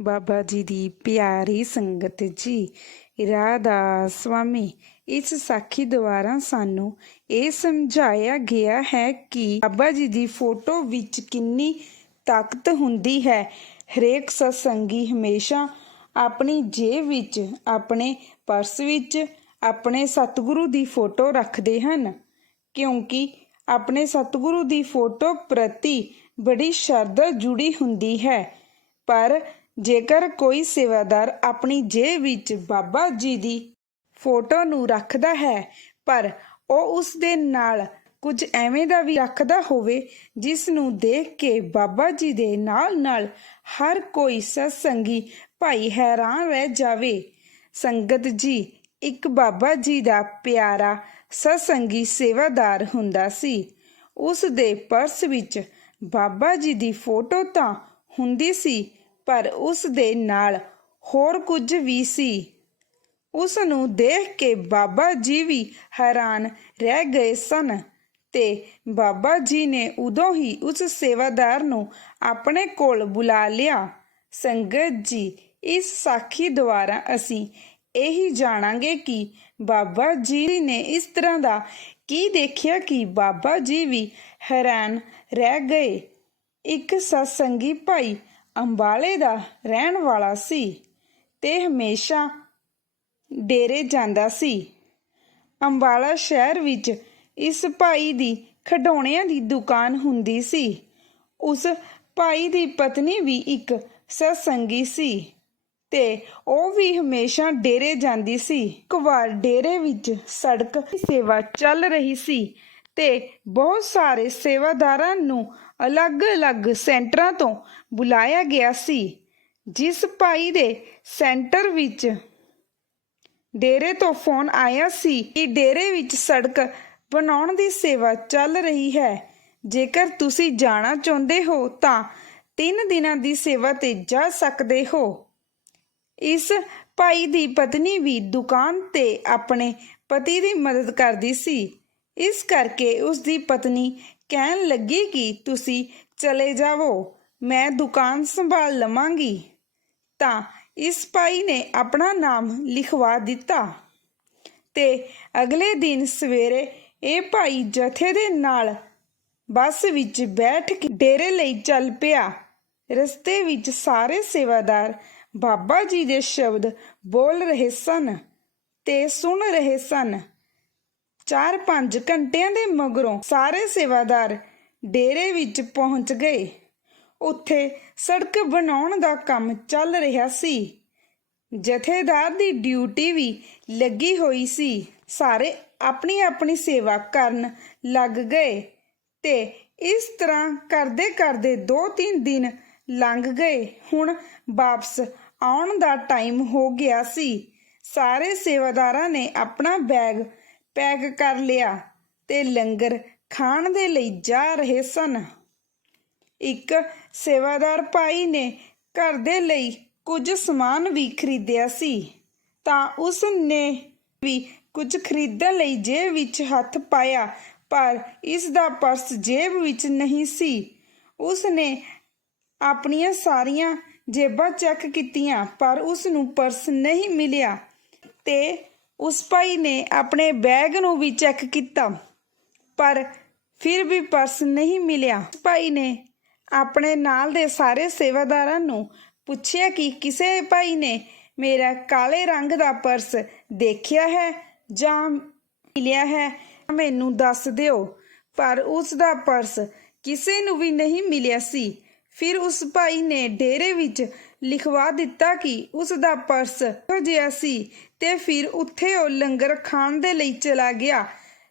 ਬਾਬਾ ਜੀ ਦੀ ਪਿਆਰੀ ਸੰਗਤ ਜੀ, ਰਾਧਾ ਸਵਾਮੀ ਇਸ ਸਾਖੀ ਦੁਆਰਾ ਸਾਨੂੰ ਇਹ ਸਮਝਾਇਆ ਗਿਆ ਹੈ ਕਿ ਬਾਬਾ ਜੀ ਦੀ ਫੋਟੋ ਵਿੱਚ ਕਿੰਨੀ ਤਾਕਤ ਹੁੰਦੀ ਹੈ। ਹਰੇਕ ਸਤਸੰਗੀ ਹਮੇਸ਼ਾ ਆਪਣੀ ਜੇਬ ਵਿੱਚ, ਆਪਣੇ ਪਰਸ ਵਿੱਚ, ਆਪਣੇ ਸਤਿਗੁਰੂ ਦੀ ਫੋਟੋ ਰੱਖਦੇ ਹਨ, ਕਿਉਂਕਿ ਆਪਣੇ ਸਤਿਗੁਰੂ ਦੀ ਫੋਟੋ ਪ੍ਰਤੀ ਬੜੀ ਸ਼ਰਧਾ ਜੁੜੀ ਹੁੰਦੀ ਹੈ। ਪਰ ਜੇਕਰ ਕੋਈ ਸੇਵਾਦਾਰ ਆਪਣੀ ਜੇਬ ਵਿੱਚ ਬਾਬਾ ਜੀ ਦੀ ਫੋਟੋ ਨੂੰ ਰੱਖਦਾ ਹੈ, ਪਰ ਉਹ ਉਸ ਦੇ ਨਾਲ ਕੁਝ ਐਵੇਂ ਦਾ ਵੀ ਰੱਖਦਾ ਹੋਵੇ, ਜਿਸ ਨੂੰ ਦੇਖ ਕੇ ਬਾਬਾ ਜੀ ਦੇ ਨਾਲ ਨਾਲ ਹਰ ਕੋਈ ਸਤਸੰਗੀ ਭਾਈ ਹੈਰਾਨ ਰਹਿ ਜਾਵੇ। ਸੰਗਤ ਜੀ, ਇੱਕ ਬਾਬਾ ਜੀ ਦਾ ਪਿਆਰਾ ਸਤਸੰਗੀ ਸੇਵਾਦਾਰ ਹੁੰਦਾ ਸੀ। ਉਸ ਦੇ ਪਰਸ ਵਿੱਚ ਬਾਬਾ ਜੀ ਦੀ ਫੋਟੋ ਤਾਂ ਹੁੰਦੀ ਸੀ ਪਰ ਉਸ ਦੇ ਨਾਲ ਹੋਰ ਕੁਝ ਵੀ ਸੀ। ਉਸ ਨੂੰ ਦੇਖ ਕੇ ਬਾਬਾ ਜੀ ਵੀ ਹੈਰਾਨ ਰਹਿ ਗਏ ਸਨ ਤੇ ਬਾਬਾ ਜੀ ਨੇ ਉਦੋਂ ਹੀ ਉਸ ਸੇਵਾਦਾਰ ਨੂੰ ਆਪਣੇ ਕੋਲ ਬੁਲਾ ਲਿਆ। ਸੰਗਤ ਜੀ, ਇਸ ਸਾਖੀ ਦੁਆਰਾ ਅਸੀਂ ਇਹੀ ਜਾਣਾਂਗੇ ਕਿ ਬਾਬਾ ਜੀ ਨੇ ਇਸ ਤਰ੍ਹਾਂ ਦਾ ਕੀ ਦੇਖਿਆ ਕਿ ਬਾਬਾ ਜੀ ਵੀ ਹੈਰਾਨ ਰਹਿ ਗਏ। ਇੱਕ ਸਤਸੰਗੀ ਭਾਈ ਅੰਬਾਲੇ ਦਾ ਰਹਿਣ ਵਾਲਾ ਸੀ ਤੇ ਹਮੇਸ਼ਾ ਡੇਰੇ ਜਾਂਦਾ ਸੀ। ਅੰਬਾਲਾ ਸ਼ਹਿਰ ਵਿੱਚ ਇਸ ਭਾਈ ਦੀ ਖਡੌਣਿਆਂ ਦੀ ਦੁਕਾਨ ਹੁੰਦੀ ਸੀ। ਉਸ ਭਾਈ ਦੀ ਪਤਨੀ ਵੀ ਇੱਕ ਸਤਸੰਗੀ ਸੀ ਤੇ ਉਹ ਵੀ ਹਮੇਸ਼ਾ ਡੇਰੇ ਜਾਂਦੀ ਸੀ। ਇੱਕ ਵਾਰ ਡੇਰੇ ਵਿੱਚ ਸੜਕ ਸੇਵਾ ਚੱਲ ਰਹੀ ਸੀ ਤੇ ਬਹੁਤ ਸਾਰੇ ਸੇਵਾਦਾਰਾਂ ਨੂੰ ਅਲੱਗ-ਅਲੱਗ ਸੈਂਟਰਾਂ ਤੋਂ ਬੁਲਾਇਆ ਗਿਆ ਸੀ, ਜਿਸ ਭਾਈ ਦੇ ਸੈਂਟਰ ਵਿੱਚ ਡੇਰੇ ਤੋਂ ਫੋਨ ਆਇਆ ਸੀ ਕਿ ਡੇਰੇ ਵਿੱਚ ਸੜਕ ਬਣਾਉਣ ਦੀ ਸੇਵਾ ਚੱਲ ਰਹੀ ਹੈ। ਜੇਕਰ ਤੁਸੀਂ ਜਾਣਾ ਚਾਹੁੰਦੇ ਹੋ ਤਾਂ 3 ਦਿਨਾਂ ਦੀ ਸੇਵਾ ਤੇ ਜਾ ਸਕਦੇ ਹੋ। ਇਸ ਭਾਈ ਦੀ ਪਤਨੀ ਵੀ ਦੁਕਾਨ ਤੇ ਆਪਣੇ ਪਤੀ ਦੀ ਮਦਦ ਕਰਦੀ ਸੀ। ਇਸ ਕਰਕੇ ਉਸ ਦੀ ਪਤਨੀ ਕਹਿਣ ਲੱਗੀ ਕਿ ਤੁਸੀਂ ਚਲੇ ਜਾਵੋ, ਮੈਂ ਦੁਕਾਨ ਸੰਭਾਲ ਲਵਾਂਗੀ। ਤਾਂ ਇਸ ਭਾਈ ਨੇ ਆਪਣਾ ਨਾਮ ਲਿਖਵਾ ਦਿੱਤਾ। ਤੇ ਅਗਲੇ ਦਿਨ ਸਵੇਰੇ ਇਹ ਭਾਈ ਜਥੇ ਦੇ ਨਾਲ ਬੱਸ ਵਿੱਚ ਬੈਠ ਕੇ ਡੇਰੇ ਲਈ ਚੱਲ ਪਿਆ। ਰਸਤੇ ਵਿੱਚ ਸਾਰੇ ਸੇਵਾਦਾਰ ਬਾਬਾ ਜੀ ਦੇ ਸ਼ਬਦ ਬੋਲ ਰਹੇ ਸਨ ਤੇ ਸੁਣ ਰਹੇ ਸਨ। 4-5 ਘੰਟਿਆਂ ਦੇ ਮਗਰੋਂ ਸਾਰੇ ਸੇਵਾਦਾਰ ਡੇਰੇ ਵਿੱਚ ਪਹੁੰਚ ਗਏ। ਉੱਥੇ ਸੜਕ ਬਣਾਉਣ ਦਾ ਕੰਮ ਚੱਲ ਰਿਹਾ ਸੀ। ਜਥੇਦਾਰ ਦੀ ਡਿਊਟੀ ਵੀ ਲੱਗੀ ਹੋਈ ਸੀ। ਸਾਰੇ ਆਪਣੀ ਆਪਣੀ ਸੇਵਾ ਕਰਨ ਲੱਗ ਗਏ ਤੇ ਇਸ ਤਰ੍ਹਾਂ ਕਰਦੇ ਕਰਦੇ 2-3 ਦਿਨ ਲੰਘ ਗਏ। ਹੁਣ ਵਾਪਸ ਆਉਣ ਦਾ ਟਾਈਮ ਹੋ ਗਿਆ ਸੀ। ਸਾਰੇ ਸੇਵਾਦਾਰਾਂ ਨੇ ਆਪਣਾ ਬੈਗ ਪੈਕ ਕਰ ਲਿਆ ਤੇ ਲੰਗਰ ਖਾਣ ਦੇ ਲਈ ਜਾ ਰਹੇ ਸਨ। ਇੱਕ ਸੇਵਾਦਾਰ ਭਾਈ ਨੇ ਘਰ ਦੇ ਲਈ ਕੁਝ ਸਮਾਨ ਵੀ ਖਰੀਦਿਆ ਸੀ, ਤਾਂ ਉਸ ਨੇ ਵੀ ਕੁਝ ਖਰੀਦਣ ਲਈ ਜੇਬ ਵਿੱਚ ਹੱਥ ਪਾਇਆ, ਪਰ ਇਸ ਦਾ ਪਰਸ ਜੇਬ ਵਿੱਚ ਨਹੀਂ ਸੀ। ਉਸ ਨੇ ਆਪਣੀਆਂ ਸਾਰੀਆਂ ਜੇਬਾਂ ਚੈੱਕ ਕੀਤੀਆਂ, ਪਰ ਉਸ ਨੂੰ ਪਰਸ ਨਹੀਂ ਮਿਲਿਆ ਤੇ ਉਸ ਭਾਈ ਨੇ ਆਪਣੇ ਬੈਗ ਨੂੰ ਵੀ ਚੈੱਕ ਕੀਤਾ, ਪਰ ਫਿਰ ਵੀ ਪਰਸ ਨਹੀਂ ਮਿਲਿਆ। ਭਾਈ ਨੇ ਆਪਣੇ ਨਾਲ ਦੇ ਸਾਰੇ ਸੇਵਾਦਾਰਾਂ ਨੂੰ ਪੁੱਛਿਆ ਕਿ ਕਿਸੇ ਭਾਈ ਨੇ ਮੇਰਾ ਕਾਲੇ ਰੰਗ ਦਾ ਪਰਸ ਦੇਖਿਆ ਹੈ ਜਾਂ ਮਿਲਿਆ ਹੈ, ਮੈਨੂੰ ਦੱਸ ਦਿਓ। ਪਰ ਉਸ ਦਾ ਪਰਸ ਕਿਸੇ ਨੂੰ ਵੀ ਨਹੀਂ ਮਿਲਿਆ ਸੀ। ਫਿਰ ਉਸ ਭਾਈ ਨੇ ਡੇਰੇ ਵਿੱਚ ਲਿਖਵਾ ਦਿੱਤਾ ਕਿ ਉਸ ਦਾ ਪਰਸ ਹੋ ਸੀ ਤੇ ਫਿਰ ਉੱਥੇ ਉਹ ਲੰਗਰ ਖਾਣ ਦੇ ਲਈ ਚਲਾ ਗਿਆ।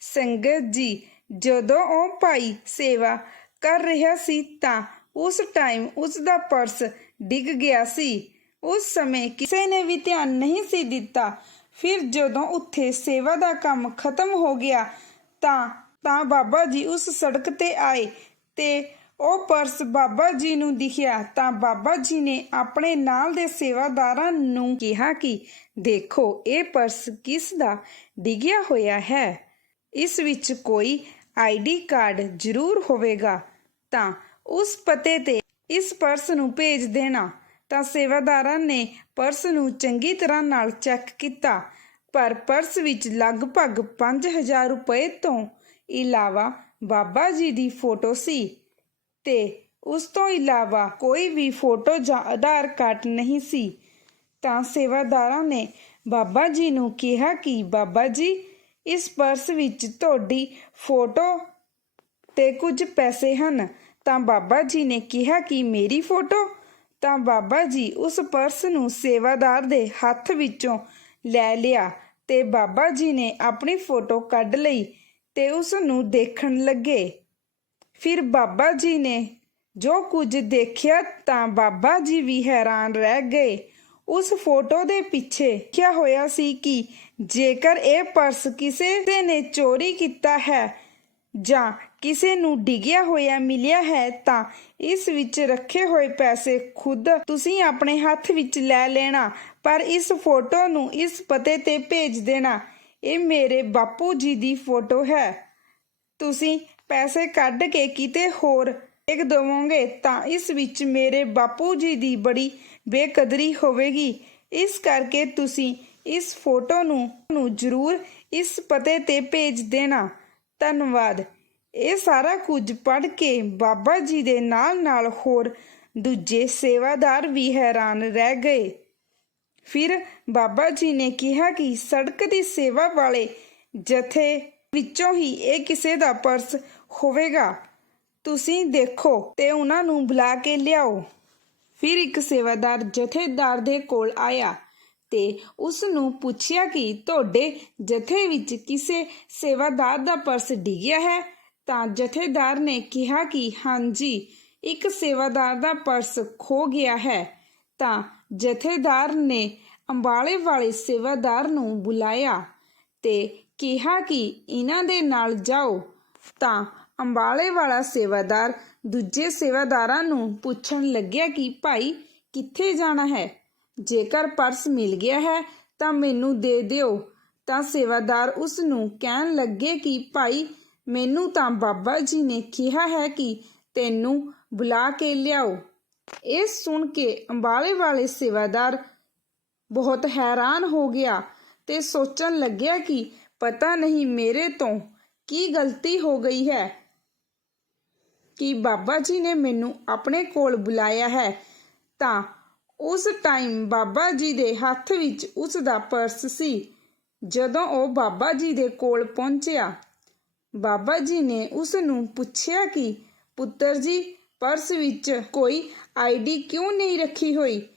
ਸੰਗਤ ਜੀ, ਜਦੋਂ ਉਹ ਭਾਈ ਸੇਵਾ ਕਰ ਰਿਹਾ ਸੀ ਤਾਂ ਉਸ ਟਾਈਮ ਉਸ ਦਾ ਪਰਸ ਡਿੱਗ ਗਿਆ ਸੀ। ਉਸ ਸਮੇਂ ਕਿਸੇ ਨੇ ਵੀ ਧਿਆਨ ਨਹੀਂ ਸੀ ਦਿੱਤਾ। ਫਿਰ ਜਦੋਂ ਉੱਥੇ ਸੇਵਾ ਦਾ ਕੰਮ ਖਤਮ ਹੋ ਗਿਆ ਤਾਂ ਤਾਂ ਬਾਬਾ ਜੀ ਉਸ ਸੜਕ ਤੇ ਆਏ ਤੇ ਉਹ ਪਰਸ ਬਾਬਾ ਜੀ ਨੂੰ ਦਿਖਿਆ ਤਾਂ ਬਾਬਾ ਜੀ ਨੇ ਆਪਣੇ ਨਾਲ ਦੇ ਸੇਵਾਦਾਰਾਂ ਨੂੰ ਕਿਹਾ ਕਿ ਦੇਖੋ, ਇਹ ਪਰਸ ਕਿਸ ਦਾ ਡਿੱਗਿਆ ਹੋਇਆ ਹੈ? ਇਸ ਵਿੱਚ ਕੋਈ ਆਈਡੀ ਕਾਰਡ ਜ਼ਰੂਰ ਹੋਵੇਗਾ। ਤਾਂ ਉਸ ਪਤੇ ਤੇ ਇਸ ਪਰਸ ਨੂੰ ਭੇਜ ਦੇਣਾ। ਤਾਂ ਸੇਵਾਦਾਰਾਂ ਨੇ ਪਰਸ ਨੂੰ ਚੰਗੀ ਤਰ੍ਹਾਂ ਨਾਲ ਚੈੱਕ ਕੀਤਾ। ਪਰ ਪਰਸ ਵਿੱਚ ਲਗਭਗ 5000 ਰੁਪਏ ਤੋਂ ਇਲਾਵਾ ਬਾਬਾ ਜੀ ਦੀ ਫੋਟੋ ਸੀ। ਤੇ ਉਸ ਤੋਂ ਇਲਾਵਾ ਕੋਈ ਵੀ ਫੋਟੋ ਜਾਂ ਆਧਾਰ ਕਾਰਡ ਨਹੀਂ ਸੀ, ਤਾਂ ਸੇਵਾਦਾਰਾਂ ਨੇ ਬਾਬਾ ਜੀ ਨੂੰ ਕਿਹਾ ਕਿ ਬਾਬਾ ਜੀ, ਇਸ ਪਰਸ ਵਿੱਚ ਤੁਹਾਡੀ ਫੋਟੋ ਤੇ ਕੁਝ ਪੈਸੇ ਹਨ। ਤਾਂ ਬਾਬਾ ਜੀ ਨੇ ਕਿਹਾ ਕਿ ਮੇਰੀ ਫੋਟੋ? ਤਾਂ ਬਾਬਾ ਜੀ ਉਸ ਪਰਸ ਨੂੰ ਸੇਵਾਦਾਰ ਦੇ ਹੱਥ ਵਿੱਚੋਂ ਲੈ ਲਿਆ ਤੇ ਬਾਬਾ ਜੀ ਨੇ ਆਪਣੀ ਫੋਟੋ ਕੱਢ ਲਈ ਤੇ ਉਸ ਨੂੰ ਦੇਖਣ ਲੱਗੇ। ਫਿਰ ਬਾਬਾ ਜੀ ਨੇ ਜੋ ਕੁਝ ਦੇਖਿਆ ਤਾਂ ਬਾਬਾ ਜੀ ਵੀ ਹੈਰਾਨ ਰਹਿ ਗਏ। ਉਸ ਫੋਟੋ ਦੇ ਪਿੱਛੇ ਲਿਖਿਆ ਹੋਇਆ ਸੀ ਕਿ ਜੇਕਰ ਇਹ ਪਰਸ ਕਿਸੇ ਨੇ ਚੋਰੀ ਕੀਤਾ ਹੈ ਜਾਂ ਕਿਸੇ ਨੂੰ ਡਿੱਗਿਆ ਹੋਇਆ ਮਿਲਿਆ ਹੈ ਤਾਂ ਇਸ ਵਿੱਚ ਰੱਖੇ ਹੋਏ ਪੈਸੇ ਖੁਦ ਤੁਸੀਂ ਆਪਣੇ ਹੱਥ ਵਿੱਚ ਲੈ ਲੈਣਾ, ਪਰ ਇਸ ਫੋਟੋ ਨੂੰ ਇਸ ਪਤੇ ਤੇ ਭੇਜ ਦੇਣਾ। ਇਹ ਮੇਰੇ ਬਾਪੂ ਜੀ ਦੀ ਫੋਟੋ ਹੈ। ਤੁਸੀਂ ਪੈਸੇ ਕੱਢ ਕੇ ਕਿਤੇ ਹੋਰ ਇੱਕ ਦਵੋਗੇ, ਤਾਂ ਇਸ ਵਿੱਚ ਮੇਰੇ ਬਾਪੂ ਜੀ ਦੀ ਬੜੀ ਬੇਕਦਰੀ ਹੋਵੇਗੀ। ਇਸ ਕਰਕੇ ਤੁਸੀਂ ਇਸ ਫੋਟੋ ਨੂੰ ਨੂੰ ਜ਼ਰੂਰ ਇਸ ਪਤੇ ਤੇ ਭੇਜ ਦੇਣਾ। ਧੰਨਵਾਦ। ਇਹ ਸਾਰਾ ਕੁਝ ਪੜ੍ਹ ਕੇ ਬਾਬਾ ਜੀ ਦੇ ਨਾਲ ਨਾਲ ਹੋਰ ਦੂਜੇ ਸੇਵਾਦਾਰ ਵੀ ਹੈਰਾਨ ਰਹਿ ਗਏ। ਫਿਰ ਬਾਬਾ ਜੀ ਨੇ ਕਿਹਾ ਕਿ ਸੜਕ ਦੀ ਸੇਵਾ ਵਾਲੇ ਜਥੇ ਵਿੱਚੋਂ ਹੀ ਇਹ ਕਿਸੇ ਦਾ ਪਰਸ ਹੋਵੇਗਾ। ਤੁਸੀਂ ਦੇਖੋ ਤੇ ਉਹਨਾਂ ਨੂੰ ਬੁਲਾ ਕੇ ਲਿਆਓ। ਫਿਰ ਇੱਕ ਸੇਵਾਦਾਰ ਜਥੇਦਾਰ ਦੇ ਕੋਲ ਆਇਆ ਤੇ ਉਸ ਨੂੰ ਪੁੱਛਿਆ ਕਿ ਤੁਹਾਡੇ ਜਥੇ ਵਿੱਚ ਕਿਸੇ ਸੇਵਾਦਾਰ ਦਾ ਪਰਸ ਡਿੱਗਿਆ ਹੈ? ਤਾਂ ਜਥੇਦਾਰ ਨੇ ਕਿਹਾ ਕਿ ਹਾਂਜੀ, ਇੱਕ ਸੇਵਾਦਾਰ ਦਾ ਪਰਸ ਖੋ ਗਿਆ ਹੈ। ਤਾਂ ਜਥੇਦਾਰ ਨੇ ਅੰਬਾਲੇ ਵਾਲੇ ਸੇਵਾਦਾਰ ਨੂੰ ਬੁਲਾਇਆ ਤੇ ਕਿਹਾ ਕਿ ਇਹਨਾਂ ਦੇ ਨਾਲ ਜਾਓ। ਤਾਂ ਅੰਬਾਲੇ ਵਾਲਾ ਸੇਵਾਦਾਰ ਦੂਜੇ ਸੇਵਾਦਾਰਾਂ ਨੂੰ ਪੁੱਛਣ ਲੱਗਿਆ ਕਿ ਭਾਈ, ਕਿੱਥੇ ਜਾਣਾ ਹੈ? ਜੇਕਰ ਪਰਸ ਮਿਲ ਗਿਆ ਹੈ, ਤਾਂ ਮੈਨੂੰ ਦੇ ਦਿਓ। ਤਾਂ ਸੇਵਾਦਾਰ ਉਸ ਨੂੰ ਕਹਿਣ ਲੱਗੇ ਕਿ ਭਾਈ, ਮੈਨੂੰ ਤਾਂ ਬਾਬਾ ਜੀ ਨੇ ਕਿਹਾ ਹੈ ਕਿ ਤੈਨੂੰ ਬੁਲਾ ਕੇ ਲਿਆਓ। ਇਹ ਸੁਣ ਕੇ ਅੰਬਾਲੇ ਵਾਲੇ ਸੇਵਾਦਾਰ ਬਹੁਤ ਹੈਰਾਨ ਹੋ ਗਿਆ ਤੇ ਸੋਚਣ ਲੱਗਿਆ ਕਿ ਪਤਾ ਨਹੀਂ ਮੇਰੇ ਤੋਂ ਕੀ ਗਲਤੀ ਹੋ ਗਈ ਹੈ। ਕਿ ਬਾਬਾ ਜੀ ਨੇ ਮੈਨੂੰ ਆਪਣੇ ਕੋਲ ਬੁਲਾਇਆ ਹੈ, ਤਾਂ ਉਸ ਟਾਈਮ ਬਾਬਾ ਜੀ ਦੇ ਹੱਥ ਵਿੱਚ ਉਸ ਦਾ ਪਰਸ ਸੀ। ਜਦੋਂ ਉਹ ਬਾਬਾ ਜੀ ਦੇ ਕੋਲ ਪਹੁੰਚਿਆ, ਬਾਬਾ ਜੀ ਨੇ ਉਸ ਨੂੰ ਪੁੱਛਿਆ ਕਿ, ਪੁੱਤਰ ਜੀ, ਪਰਸ ਵਿੱਚ ਕੋਈ ਆਈਡੀ ਕਿਉਂ ਨਹੀਂ ਰੱਖੀ ਹੋਈ?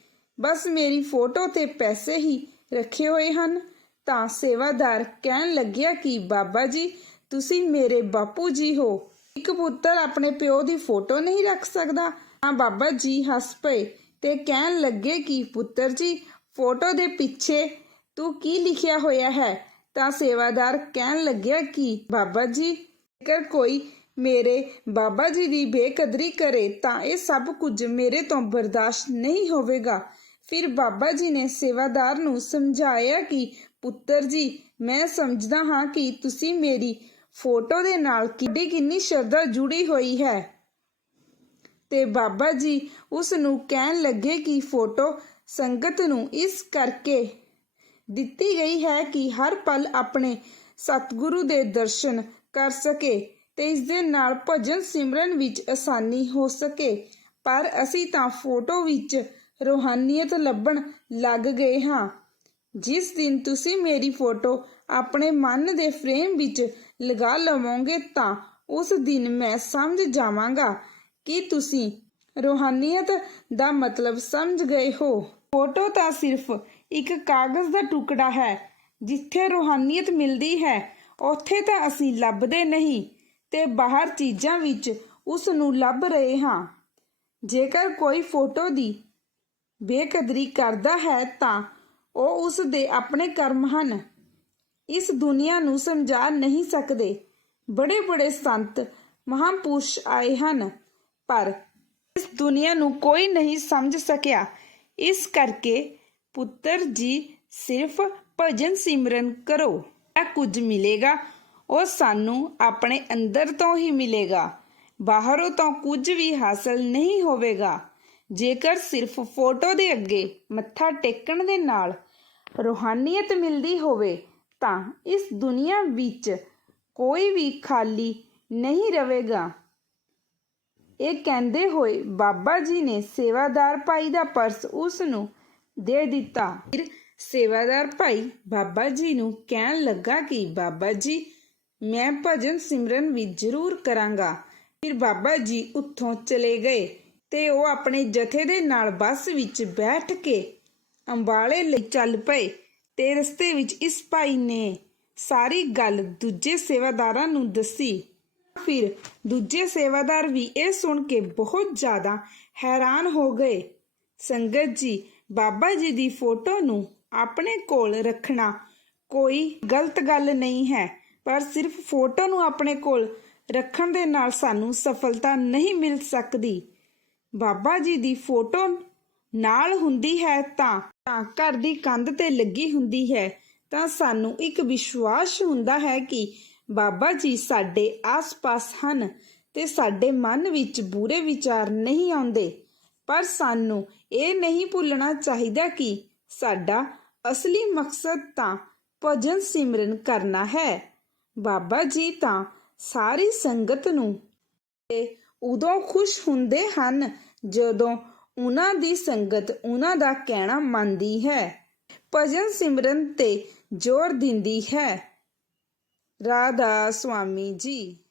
ਬਸ ਮੇਰੀ ਫੋਟੋ ਤੇ ਪੈਸੇ ਹੀ ਰੱਖੇ ਹੋਏ ਹਨ। ਤਾਂ ਸੇਵਾਦਾਰ ਕਹਿਣ ਲੱਗਿਆ ਕਿ, ਬਾਬਾ ਜੀ, ਤੁਸੀਂ ਮੇਰੇ ਬਾਪੂ ਜੀ ਹੋ। ਇੱਕ ਪੁੱਤਰ ਆਪਣੇ ਪਿਓ ਦੀ ਫੋਟੋ ਨਹੀਂ ਰੱਖ ਸਕਦਾ। ਤਾਂ ਬਾਬਾ ਜੀ ਹੱਸ ਪਏ ਤੇ ਕਹਿਣ ਲੱਗੇ ਕਿ, ਪੁੱਤਰ ਜੀ, ਫੋਟੋ ਦੇ ਪਿੱਛੇ ਤੂੰ ਕੀ ਲਿਖਿਆ ਹੋਇਆ ਹੈ? ਤਾਂ ਸੇਵਾਦਾਰ ਕਹਿਣ ਲੱਗਿਆ ਕਿ, ਬਾਬਾ ਜੀ, ਜੇਕਰ ਕੋਈ ਮੇਰੇ ਬਾਬਾ ਜੀ ਦੀ ਬੇਕਦਰੀ ਕਰੇ, ਤਾਂ ਇਹ ਸਭ ਕੁਝ ਮੇਰੇ ਤੋਂ ਬਰਦਾਸ਼ਤ ਨਹੀਂ ਹੋਵੇਗਾ। ਫਿਰ ਬਾਬਾ ਜੀ ਨੇ ਸੇਵਾਦਾਰ ਨੂੰ ਸਮਝਾਇਆ ਕਿ, ਪੁੱਤਰ ਜੀ, ਮੈਂ ਸਮਝਦਾ ਹਾਂ ਕਿ ਤੁਸੀਂ ਮੇਰੀ ਫੋਟੋ ਦੇ ਨਾਲ ਕਿੱਡੀ ਕਿੰਨੀ ਸ਼ਰਧਾ ਜੁੜੀ ਹੋਈ ਹੈ। ਤੇ ਬਾਬਾ ਜੀ ਉਸ ਨੂੰ ਕਹਿਣ ਲੱਗੇ ਕਿ ਫੋਟੋ ਸੰਗਤ ਨੂੰ ਇਸ ਕਰਕੇ ਦਿੱਤੀ ਗਈ ਹੈ ਕਿ ਹਰ ਪਲ ਆਪਣੇ ਸਤਿਗੁਰੂ ਦੇ ਦਰਸ਼ਨ ਕਰ ਸਕੇ ਤੇ ਇਸ ਦੇ ਨਾਲ ਭਜਨ ਸਿਮਰਨ ਵਿੱਚ ਆਸਾਨੀ ਹੋ ਸਕੇ। ਪਰ ਅਸੀਂ ਤਾਂ ਫੋਟੋ ਵਿੱਚ ਰੋਹਾਨੀਅਤ ਲੱਭਣ ਲੱਗ ਗਏ ਹਾਂ। ਜਿਸ ਦਿਨ ਤੁਸੀਂ ਮੇਰੀ ਫੋਟੋ ਆਪਣੇ ਮਨ ਦੇ ਫਰੇਮ ਵਿੱਚ ਲਗਾ ਲਵੋਗੇ ਤਾਂ ਉਸ ਦਿਨ ਮੈਂ ਸਮਝ ਜਾਵਾਂਗਾ ਕਿ ਤੁਸੀਂ ਰੋਹਾਨੀਅਤ ਦਾ ਮਤਲਬ ਸਮਝ ਗਏ ਹੋ। ਫੋਟੋ ਤਾਂ ਸਿਰਫ ਇੱਕ ਕਾਗਜ਼ ਦਾ ਟੁਕੜਾ ਹੈ ਜਿੱਥੇ ਰੋਹਾਨੀਅਤ ਮਿਲਦੀ ਹੈ। ਉੱਥੇ ਤਾਂ ਅਸੀਂ ਲੱਭਦੇ ਨਹੀਂ ਤੇ ਬਾਹਰ ਚੀਜ਼ਾਂ ਵਿੱਚ ਉਸ ਨੂੰ ਲੱਭ ਰਹੇ ਹਾਂ। ਜੇਕਰ ਕੋਈ ਫੋਟੋ ਦੀ ਬੇਕਦਰੀ ਕਰਦਾ ਹੈ ਤਾਂ ਉਹ ਉਸ ਦੇ ਆਪਣੇ ਕਰਮ ਹਨ। ਇਸ ਦੁਨੀਆ ਨੂੰ ਸਮਝਾ ਨਹੀਂ ਸਕਦੇ। ਬੜੇ ਬੜੇ ਸੰਤ ਮਹਾਪੁਰਸ਼ ਆਏ ਹਨ, ਪਰ ਇਸ ਦੁਨੀਆ ਨੂੰ ਕੋਈ ਨਹੀਂ ਸਮਝ ਸਕਿਆ। ਇਸ ਕਰਕੇ ਪੁੱਤਰ ਜੀ, ਸਿਰਫ ਭਜਨ ਸਿਮਰਨ ਕਰੋ। ਇਹ ਕੁਝ ਮਿਲੇਗਾ, ਉਹ ਸਾਨੂੰ ਆਪਣੇ ਅੰਦਰ ਤੋਂ ਹੀ ਮਿਲੇਗਾ। ਬਾਹਰੋਂ ਤਾਂ ਕੁਝ ਵੀ ਹਾਸਲ ਨਹੀਂ ਹੋਵੇਗਾ। ਜੇਕਰ ਸਿਰਫ ਫੋਟੋ ਦੇ ਅੱਗੇ ਮੱਥਾ ਟੇਕਣ ਦੇ ਨਾਲ ਰੋਹਾਨੀਅਤ ਮਿਲਦੀ ਹੋਵੇ ਤਾਂ ਇਸ ਦੁਨੀਆ ਵਿੱਚ ਕੋਈ ਵੀ ਖਾਲੀ ਨਹੀਂ ਰਵੇਗਾ ਇਹ ਕਹਿੰਦੇ ਹੋਏ ਬਾਬਾ ਜੀ ਨੇ ਸੇਵਾਦਾਰ ਭਾਈ ਦਾ ਪਰਸ ਉਸ ਨੂੰ ਦੇ ਦਿੱਤਾ। ਫਿਰ ਸੇਵਾਦਾਰ ਭਾਈ ਬਾਬਾ ਜੀ ਨੂੰ ਕਹਿਣ ਲੱਗਾ ਕਿ, ਬਾਬਾ ਜੀ, ਮੈਂ ਭਜਨ ਸਿਮਰਨ ਵੀ ਜ਼ਰੂਰ ਕਰਾਂਗਾ। ਫਿਰ ਬਾਬਾ ਜੀ ਉੱਥੋਂ ਚਲੇ ਗਏ ਤੇ ਉਹ ਆਪਣੇ ਜਥੇ ਦੇ ਨਾਲ ਬੱਸ ਵਿੱਚ ਬੈਠ ਕੇ ਅੰਬਾਲੇ ਲਈ ਚੱਲ ਪਏ। ਤੇ ਰਸਤੇ ਵਿੱਚ ਇਸ ਭਾਈ ਨੇ ਸਾਰੀ ਗੱਲ ਦੂਜੇ ਸੇਵਾਦਾਰਾਂ ਨੂੰ ਦੱਸੀ। ਫਿਰ ਦੂਜੇ ਸੇਵਾਦਾਰ ਵੀ ਇਹ ਸੁਣ ਕੇ ਬਹੁਤ ਜ਼ਿਆਦਾ ਹੈਰਾਨ ਹੋ ਗਏ। ਸੰਗਤ ਜੀ, ਬਾਬਾ ਜੀ ਦੀ ਫੋਟੋ ਨੂੰ ਆਪਣੇ ਕੋਲ ਰੱਖਣਾ ਕੋਈ ਗਲਤ ਗੱਲ ਨਹੀਂ ਹੈ, ਪਰ ਸਿਰਫ ਫੋਟੋ ਨੂੰ ਆਪਣੇ ਕੋਲ ਰੱਖਣ ਦੇ ਨਾਲ ਸਾਨੂੰ ਸਫਲਤਾ ਨਹੀਂ ਮਿਲ ਸਕਦੀ। ਬਾਬਾ ਜੀ ਦੀ ਫੋਟੋ ਨਾਲ ਹੁੰਦੀ ਹੈ ਤਾਂ ਤਾਂ ਘਰ ਦੀ ਕੰਧ ਤੇ ਲੱਗੀ ਹੁੰਦੀ ਹੈ, ਤਾਂ ਸਾਨੂੰ ਇੱਕ ਵਿਸ਼ਵਾਸ ਹੁੰਦਾ ਹੈ ਕਿ ਬਾਬਾ ਜੀ ਸਾਡੇ ਆਸ-ਪਾਸ ਹਨ ਤੇ ਸਾਡੇ ਮਨ ਵਿੱਚ ਬੁਰੇ ਵਿਚਾਰ ਨਹੀਂ ਆਉਂਦੇ। ਪਰ ਸਾਨੂੰ ਇਹ ਨਹੀਂ ਭੁੱਲਣਾ ਚਾਹੀਦਾ ਕਿ ਸਾਡਾ ਅਸਲੀ ਮਕਸਦ ਤਾਂ ਭਜਨ ਸਿਮਰਨ ਕਰਨਾ ਹੈ। ਬਾਬਾ ਜੀ ਤਾਂ ਸਾਰੀ ਸੰਗਤ ਨੂੰ ਤੇ ਉਦੋਂ ਖੁਸ਼ ਹੁੰਦੇ ਹਨ ਜਦੋਂ ਉਹਨਾਂ ਦੀ ਸੰਗਤ ਉਹਨਾਂ ਦਾ ਕਹਿਣਾ ਮੰਨਦੀ ਹੈ। ਭਜਨ ਸਿਮਰਨ ਤੇ ਜ਼ੋਰ ਦਿੰਦੀ ਹੈ। ਰਾਧਾ ਸੁਆਮੀ ਜੀ।